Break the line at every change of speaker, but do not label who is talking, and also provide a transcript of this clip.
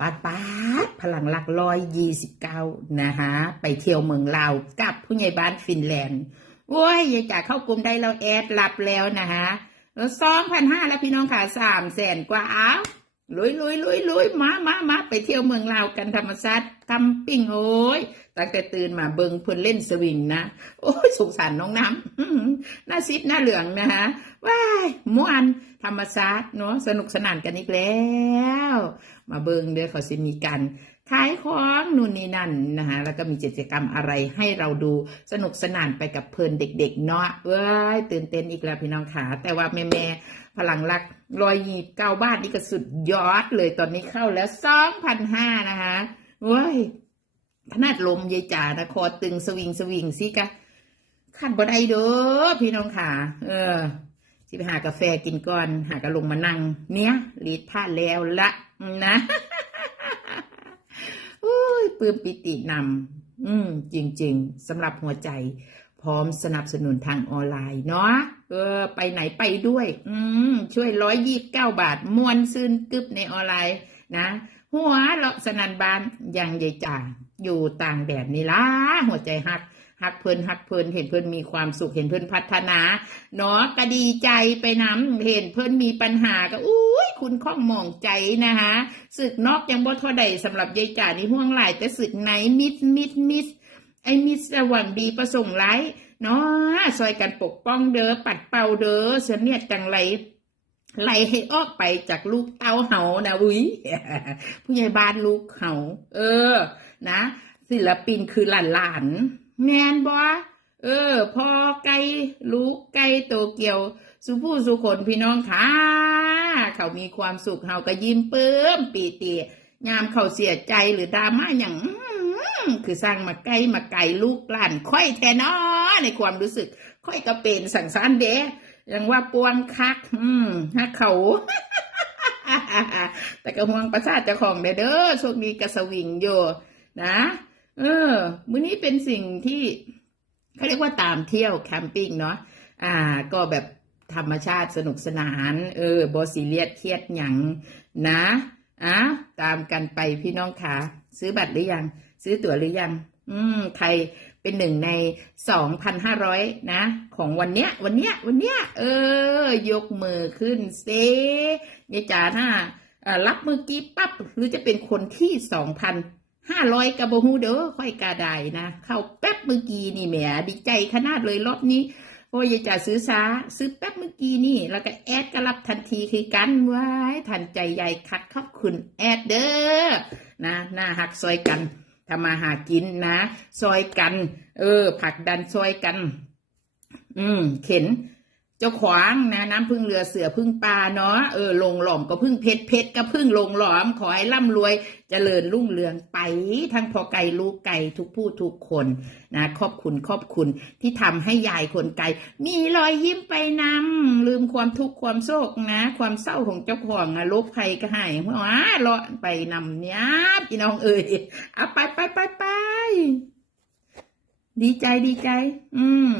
ปาดปาดพลังหลักร้อยยี่สิบเก้านะคะไปเที่ยวเมืองลาวกับผู้ใหญ่บ้านฟินแลนด์โอ้ยยายจ๋าเข้ากลุ่มได้เราแอดรับแล้วนะคะสองพันห้าแล้วพี่น้องค่ะสามแสนกว่าอ้าว ลุยลุยลุยลุยมามามาไปเที่ยวเมืองลาวกันธรรมชาติทำปิ้งโอ้ยตั้งแต่ตื่นมาเบิงเพิ่นเล่นสวิงนะ โอ้ยสงสารน้องน้ำหน้าซิดหน้าเหลืองนะคะว้ายม่วนธรรมชาติเนาะสนุกสนานกันอีกแล้ว มาเบิงเดี๋ยวเขาจะมีการ ขายของนู่นนี่นั่นนะคะแล้วก็มีกิจกรรมอะไรให้เราดูสนุกสนานไปกับเพลินเด็ก ๆ เนาะเว้ยตื่นเต้นอีกแล้วพี่น้องขาแต่ว่าแม่แม่พลังรักรอยยีบเก้าบ้านนี่ก็สุดยอดเลยตอนนี้เข้าแล้วสองพันห้านะคะเว้ยขนาดลมยายจ๋านะคอตึงสวิงสวิงสิกะขัดบ่ได้เด้อพี่น้องขาเออสิไปหากาแฟกินก่อน หากระลงมานั่ง เนี้ยรีดผ้าแล้วละนะ ปลื้มปิตินำอืม จริง ๆสำหรับหัวใจ พร้อมสนับสนุนทางออนไลน์เนาะเออ ไปไหนไปด้วย อืม ช่วยร้อยยี่บเก้าบาทมวนซื้นกึบในออนไลน์ นะหัวเลาะสนันบานยังใหญ่จ่าอยู่ต่างแดดนี่ล่ะหัวใจหัก หักเพลินหักเพลินเห็นเพื่อนมีความสุขเห็นเพื่อนพัฒนาเนาะก็ดีใจไปน้ำเห็นเพื่อนมีปัญหาก็อุ้ยคุณข้องมองใจนะคะศึกนอกยังบ่เท่าใดสำหรับยายจ่านี่ห่วงหลายแต่ศึกไหนมิดมิดมิดไอ้มิดระหว่างดีประสงค์ร้ายเนาะซอยกันปกป้องเด้อปัดเป่าเด้อเสนียดจังไรไหลให้ออกไปจากลูกเต้าเหานะอุ้ยผู้ใหญ่บ้านลูกเหาเออ นะ ศิลปินคือหลานหลานๆ แมนบอเออ พอไก่ลูกไก่โตเกียว สุผู้สุคนพี่น้องค่ะ เขามีความสุขเฮาก็ยิ้มเปิ้มปีติยามเขาเสียใจหรือดราม่าอย่างคือสร้างมาไกลมาไกลลูกหลาน ค่อยแทนอในความรู้สึก ค่อยก็เป็นสั่งสารเดยังว่าปวงคัก อืมฮักเขา แต่ก็ห่วงประสาทเจ้าของเด้อเด้อช่วงนี้กระสวิงอยู่นะ เออ มื้อนี้เป็นสิ่งที่เขาเรียกว่าตามเที่ยวแคมปิ้งเนาะอ่า ก็แบบธรรมชาติสนุกสนาน เออบอซีเรียสเครียดหยังนะอะตามกันไปพี่น้องคะซื้อบัตรหรือยัง ซื้อตั๋วหรือยัง อืมใครเป็นหนึ่งในสองพันห้าร้อยนะ ของวันเนี้ย วันเนี้ย วันเนี้ย เออ ยกมือขึ้นเซยายจ๋าน่าอ่อรับมือกี้ปั๊บหรือจะเป็นคนที่สองพัน ห้าร้อยกระโบฮูเด้อค่อยกาได้นะ เข้าแป๊บเมื่อกี้นี่แหมดีใจขนาดเลยรอบนี้โอ้ยจะซื้อซาซื้อแป๊บเมื่อกี้นี่ แล้วก็แอดก็รับทันทีคือกันไว้ทันใจใหญ่คัดขอบคุณแอดเด้อนะหน้าหักซอยกันทำมาหากินนะ ซอยกัน เออ ผักดันซอยกัน อืม เข็น เจ้าขวางนะน้ำพึ่งเรือเสือพึ่งปลาเนาะเออลงหล่อมก็พึ่งเพชรเพชรก็พึ่งลงหลอม ขอให้ร่ำรวยเจริญรุ่งเรืองไป ทั้งพอไก่ลูกไก่ทุกผู้ทุกคนนะขอบคุณขอบคุณที่ทำให้ยายคนไก่มีรอยยิ้มไปนำลืมความทุกข์ความโศกนะ ความเศร้าของเจ้าของนะโรคภัยก็หายหัวเลาะไปนำเนี้ยพี่น้องเอ้ยเอาไปไปไปไปดีใจดีใจ อืม